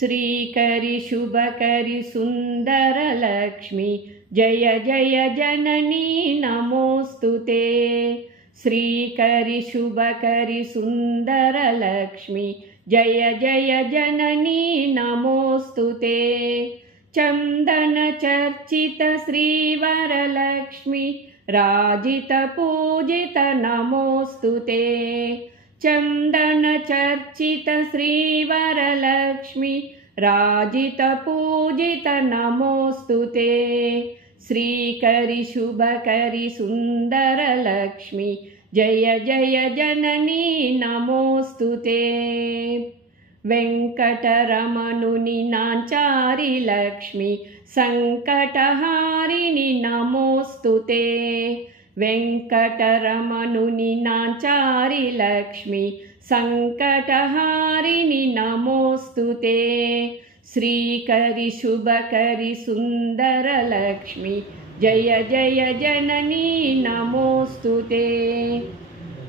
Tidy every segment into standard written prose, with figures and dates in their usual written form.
श्रीकरि शुभकरि सुन्दरलक्ष्मी जय जय जननी नमोऽस्तु ते। श्रीकरि शुभकरि सुन्दरलक्ष्मी जय जय जननी नमोऽस्तु ते। चन्दनचर्चित श्रीवरलक्ष्मी राजित पूजित नमोऽस्तु ते। चन्दनचर्चित श्रीवरलक्ष्मी राजित पूजित नमोऽस्तु ते। श्रीकरि शुभकरि सुन्दरलक्ष्मी जय जय जननी नमोऽस्तु ते। वेङ्कटरमणुनि नाञ्चारि लक्ष्मी सङ्कटहारिणि नमोऽस्तु ते। वेङ्कटरमणुनि नाञ्चारि लक्ष्मी सङ्कटहारिणि नमोऽस्तु ते। श्रीकरि शुभकरि सुन्दरलक्ष्मी जय जय जननी नमोऽस्तु ते।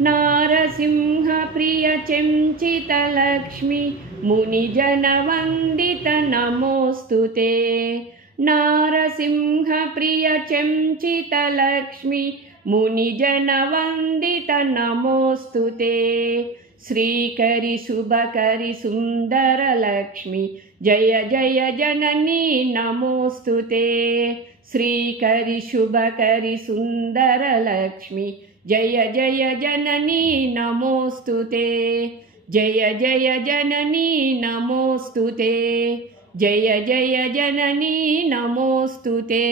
नारसिंहप्रिय चञ्चितलक्ष्मी मुनिजनवन्दित नमोऽस्तु ते। नारसिंहप्रिय चञ्चितलक्ष्मी मुनिजनवन्दित नमोऽस्तु ते। श्रीकरि शुभकरि सुन्दरलक्ष्मी जय जय जननी नमोऽस्तु ते। श्रीकरि शुभकरि सुन्दरलक्ष्मी जय जय जननी नमोऽस्तु ते। जय जय जननी नमोऽस्तु ते। जय जय जननी नमोऽस्तु ते।